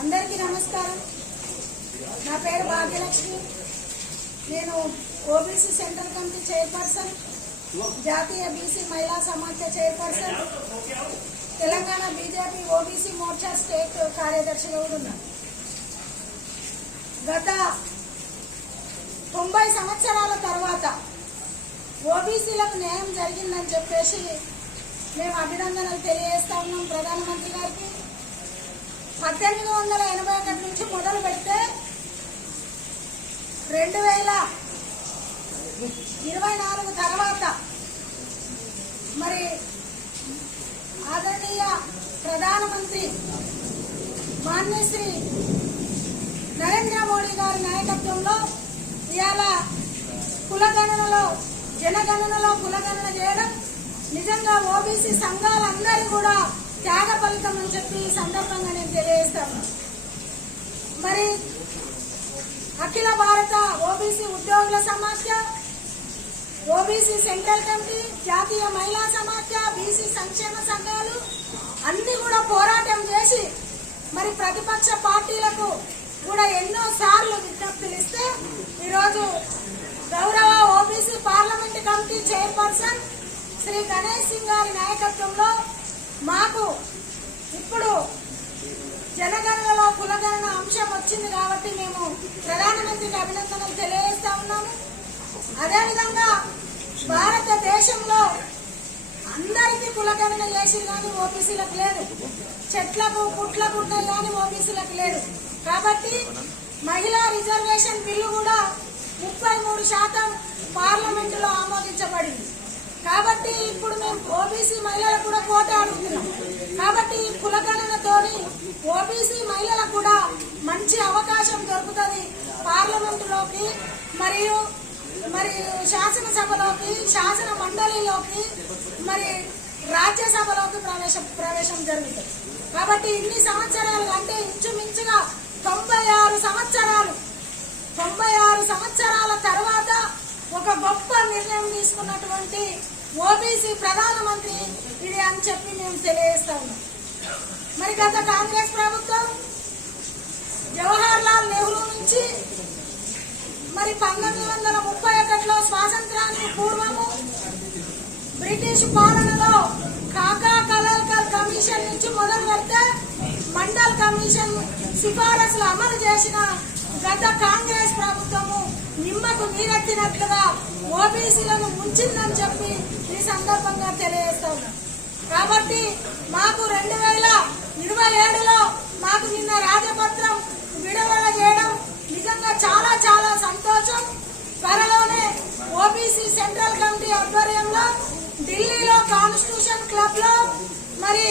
అందరికీ నమస్కారం. నా పేరు భాగ్యలక్ష్మి. నేను ఓబీసీ సెంట్రల్ కమిటీ చైర్పర్సన్, జాతీయ బీసీ మహిళా సమాఖ్య chairperson, Telangana BJP OBC Morcha state కార్యదర్శిగా కూడా ఉన్నాను. గత 90 సంవత్సరాల తర్వాత ఓబీసీలకు న్యాయం జరిగిందని చెప్పేసి మేము అభినందనలు తెలియజేస్తా ఉన్నాం ప్రధానమంత్రి గారికి. 1881 నుంచి మొదలు పెడితే 2024 తర్వాత మరి ఆదరణీయ ప్రధానమంత్రి మాన్యశ్రీ నరేంద్ర మోడీ గారి నాయకత్వంలో ఇవాళ కులగణనలో జనగణనలో కులగణన చేయడం నిజంగా ఓబీసీ సంఘాలందరూ కూడా త్యాగ ఫలితం అని చెప్పి ఈ సందర్భంగా నేను తెలియజేస్తాను. మరి అఖిల భారత ఓబీసీ ఉద్యోగుల సమాఖ్య, ఓబీసీ సెంట్రల్ కమిటీ, జాతీయ మహిళా సమాఖ్య, బీసీ సంక్షేమ సంఘాలు అన్ని కూడా పోరాటం చేసి మరి ప్రతిపక్ష పార్టీలకు కూడా ఎన్నో సార్లు విజ్ఞప్తులు ఇస్తే ఈరోజు గౌరవ OBC parliament committee chairperson Shri Ganesh Singh గారి నాయకత్వంలో మాకు ఇప్పుడు జనగణనలో కులగణన అంశం వచ్చింది కాబట్టి మేము ప్రధానమంత్రికి అభినందనలు తెలియజేస్తా ఉన్నాము. అదేవిధంగా భారతదేశంలో అందరికీ కులగణన చేసి కానీ ఓబీసీలకు లేదు, చెట్లకు పుట్లకు ఉన్నాయి కానీ ఓబీసీలకు లేదు. కాబట్టి మహిళా రిజర్వేషన్ బిల్లు కూడా 33% పార్లమెంటులో ఆమోదించబడింది. కాబట్టి ఇప్పుడు మేము ఓబీసీ మహిళలకు కూడా కోట అడుగుతున్నాం. కాబట్టి ఈ కులగణనతోని ఓబీసీ మహిళలకు కూడా మంచి అవకాశం దొరుకుతుంది పార్లమెంటులోకి, మరియు శాసనసభలోకి, శాసన మండలిలోకి, మరి రాజ్యసభలోకి ప్రవేశం జరుగుతుంది. కాబట్టి ఇన్ని సంవత్సరాలు అంటే ఇంచుమించుగా 96 సంవత్సరాల తర్వాత ఒక గొప్ప నిర్ణయం తీసుకున్నటువంటి ఓబీసీ ప్రధానమంత్రి ఇది అని చెప్పి మేము తెలియజేస్తా ఉన్నాం. మరి గత కాంగ్రెస్ ప్రభుత్వం జవహర్ లాల్ నెహ్రూ నుంచి మరి 1931లో స్వాతంత్రానికి పూర్వము బ్రిటిష్ పాలనలో కాకా కలల్కర్ కమిషన్ నుంచి మొదలు పెడితే మండల్ కమిషన్ సిఫారసులు అమలు చేసిన గత కాంగ్రెస్ ప్రభుత్వము నిమ్మకు నీరెత్తినట్లుగా ఓబీసీలను ముంచిందని చెప్పి ఈ సందర్భంగా తెలియజేస్తా ఉన్నాం. కాబట్టి మాకు 2027లో మాకు నిన్న రాజపత్రం విడుదల చేయడం నిజంగా చాలా చాలా సంతోషం. త్వరలోనే ఓబీసీ సెంట్రల్ కమిటీ ఆధ్వర్యంలో ఢిల్లీలో కాన్స్టిట్యూషన్ క్లబ్ లో మరి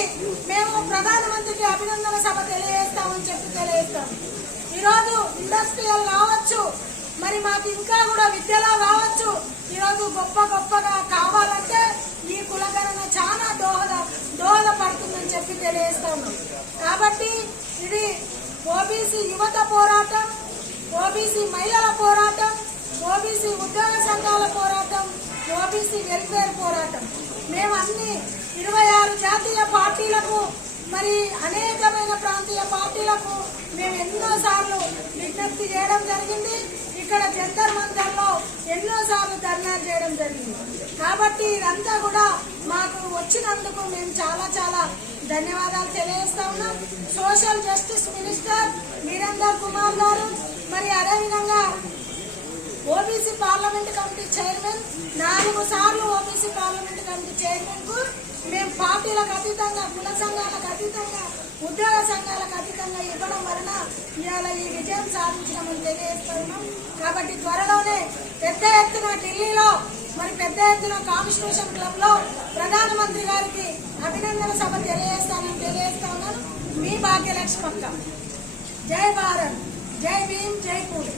మేము ప్రధానమంత్రికి అభినందన సభ తెలియజేస్తామని చెప్పి తెలియజేస్తాం. ఈరోజు ఇండస్ట్రియల్ కావచ్చు, మరి మాకు ఇంకా కూడా విద్యలో కావచ్చు, ఈరోజు గొప్పగా కావాలంటే ఈ కులగణన చాలా దోహదపడుతుందని చెప్పి తెలియజేస్తా ఉన్నాం. కాబట్టి ఇది ఓబీసీ యువత పోరాటం, ఓబీసీ మహిళల పోరాటం, ఓబీసీ ఉద్యోగ సంఘాల పోరాటం, ఓబీసీ వెల్ఫేర్ పోరాటం. మేము అన్ని 26 జాతీయ పార్టీలకు మరి అనేకమైన ప్రాంతీయ పార్టీలకు మేము ఎన్నోసార్లు విజ్ఞప్తి చేయడం జరిగింది. ఇక్కడ జంతర్ మంతర్లో ఎన్నోసార్లు ధర్నా చేయడం జరిగింది. కాబట్టి ఇదంతా కూడా మాకు వచ్చినందుకు మేము చాలా చాలా ధన్యవాదాలు తెలియజేస్తా ఉన్నాం. Social justice minister Virender Kumar గారు, మరి అదేవిధంగా ఓబీసీ పార్లమెంట్ కమిటీ చైర్మన్ 4 సార్లు ఓబీసీ పార్లమెంట్ కమిటీ చైర్మన్ కు మేము పార్టీలకు అతీతంగా, కుల సంఘాలకు అతీతంగా, ఉద్యోగ సంఘాలకు అతీతంగా ఇవ్వడం వలన ఇవాళ ఈ విజయం సాధించడం తెలియజేస్తున్నాం. కాబట్టి త్వరలోనే పెద్ద ఎత్తున ఢిల్లీలో మరి పెద్ద ఎత్తున కాన్స్టిట్యూషన్ క్లబ్ లో ప్రధానమంత్రి గారికి అభినందన సభ తెలియజేస్తానని తెలియజేస్తా ఉన్నాను. మీ భాగ్యలక్ష్మి అక్క. జై భారత్, జై భీమ్, జై పూలే.